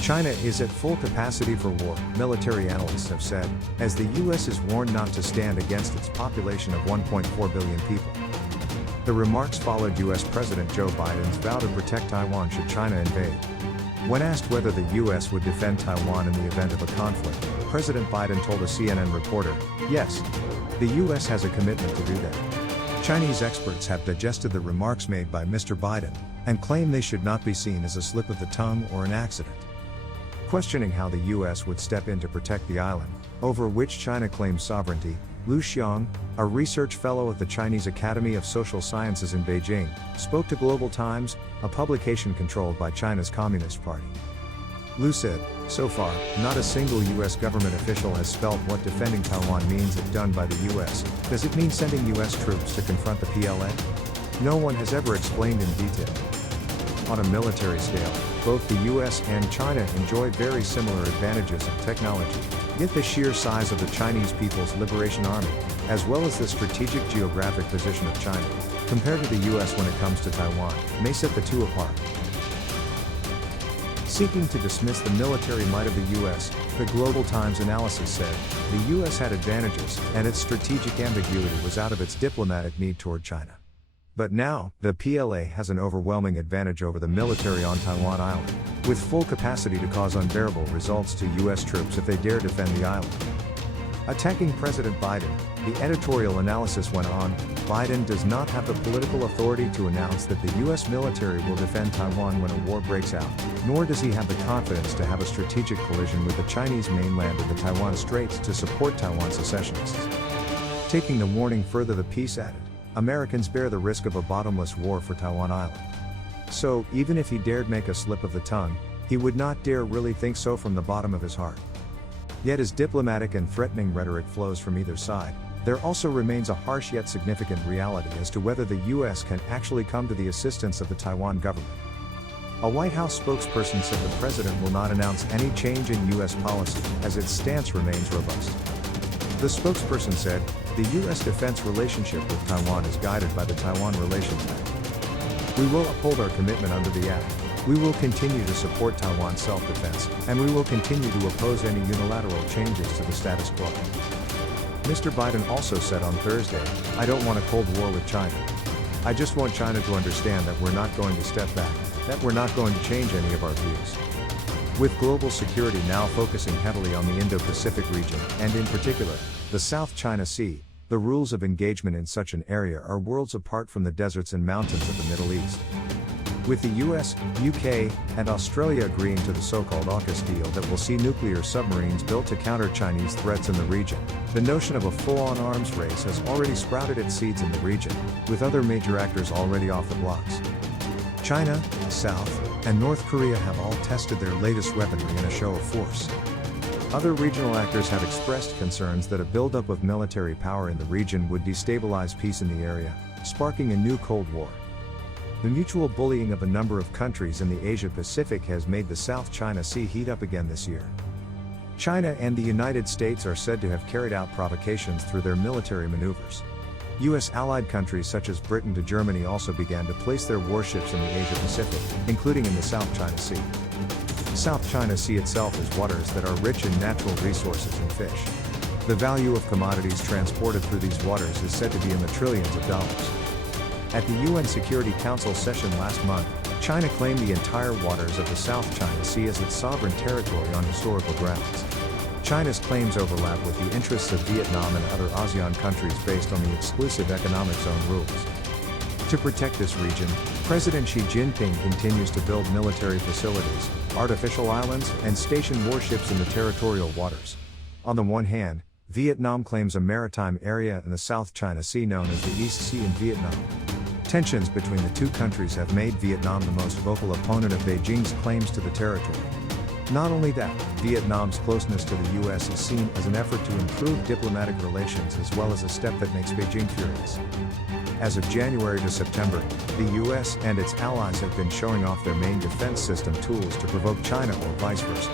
China is at full capacity for war, military analysts have said, as the US is warned not to stand against its population of 1.4 billion people. The remarks followed US President Joe Biden's vow to protect Taiwan should China invade. When asked whether the US would defend Taiwan in the event of a conflict, President Biden told a CNN reporter, "Yes, the US has a commitment to do that." Chinese experts have digested the remarks made by Mr. Biden, and claim they should not be seen as a slip of the tongue or an accident. Questioning how the US would step in to protect the island, over which China claims sovereignty, Lu Xiang, a research fellow at the Chinese Academy of Social Sciences in Beijing, spoke to Global Times, a publication controlled by China's Communist Party. Lu said, "So far, not a single US government official has spelled what defending Taiwan means if done by the US. Does it mean sending US troops to confront the PLA? No one has ever explained in detail." On a military scale, both the US and China enjoy very similar advantages in technology, yet the sheer size of the Chinese People's Liberation Army, as well as the strategic geographic position of China, compared to the US when it comes to Taiwan, may set the two apart. Seeking to dismiss the military might of the US, the Global Times analysis said, the US had advantages, and its strategic ambiguity was out of its diplomatic need toward China. But now, the PLA has an overwhelming advantage over the military on Taiwan Island, with full capacity to cause unbearable results to US troops if they dare defend the island. Attacking President Biden, the editorial analysis went on, Biden does not have the political authority to announce that the US military will defend Taiwan when a war breaks out, nor does he have the confidence to have a strategic collision with the Chinese mainland and the Taiwan Straits to support Taiwan secessionists. Taking the warning further, the piece added, Americans bear the risk of a bottomless war for Taiwan Island. So, even if he dared make a slip of the tongue, he would not dare really think so from the bottom of his heart. Yet as diplomatic and threatening rhetoric flows from either side, there also remains a harsh yet significant reality as to whether the US can actually come to the assistance of the Taiwan government. A White House spokesperson said the president will not announce any change in US policy, as its stance remains robust. The spokesperson said, the U.S. defense relationship with Taiwan is guided by the Taiwan Relations Act. We will uphold our commitment under the Act. We will continue to support Taiwan's self-defense, and we will continue to oppose any unilateral changes to the status quo. Mr. Biden also said on Thursday, "I don't want a Cold War with China. I just want China to understand that we're not going to step back, that we're not going to change any of our views." With global security now focusing heavily on the Indo-Pacific region, and in particular, the South China Sea, the rules of engagement in such an area are worlds apart from the deserts and mountains of the Middle East. With the US, UK, and Australia agreeing to the so-called AUKUS deal that will see nuclear submarines built to counter Chinese threats in the region, the notion of a full-on arms race has already sprouted its seeds in the region, with other major actors already off the blocks. China, South, and North Korea have all tested their latest weaponry in a show of force. Other regional actors have expressed concerns that a buildup of military power in the region would destabilize peace in the area, sparking a new Cold War. The mutual bullying of a number of countries in the Asia-Pacific has made the South China Sea heat up again this year. China and the United States are said to have carried out provocations through their military maneuvers. US allied countries such as Britain to Germany also began to place their warships in the Asia-Pacific, including in the South China Sea. South China Sea itself is waters that are rich in natural resources and fish. The value of commodities transported through these waters is said to be in the trillions of dollars. At the UN Security Council session last month, China claimed the entire waters of the South China Sea as its sovereign territory on historical grounds. China's claims overlap with the interests of Vietnam and other ASEAN countries based on the exclusive economic zone rules. To protect this region, President Jin Ping continues to build military facilities, artificial islands, and station warships in the territorial waters. On the one hand, Vietnam claims a maritime area in the South China Sea known as the East Sea in Vietnam. Tensions between the two countries have made Vietnam the most vocal opponent of Beijing's claims to the territory. Not only that, Vietnam's closeness to the US is seen as an effort to improve diplomatic relations as well as a step that makes Beijing furious. As of January to September, the US and its allies have been showing off their main defense system tools to provoke China or vice versa.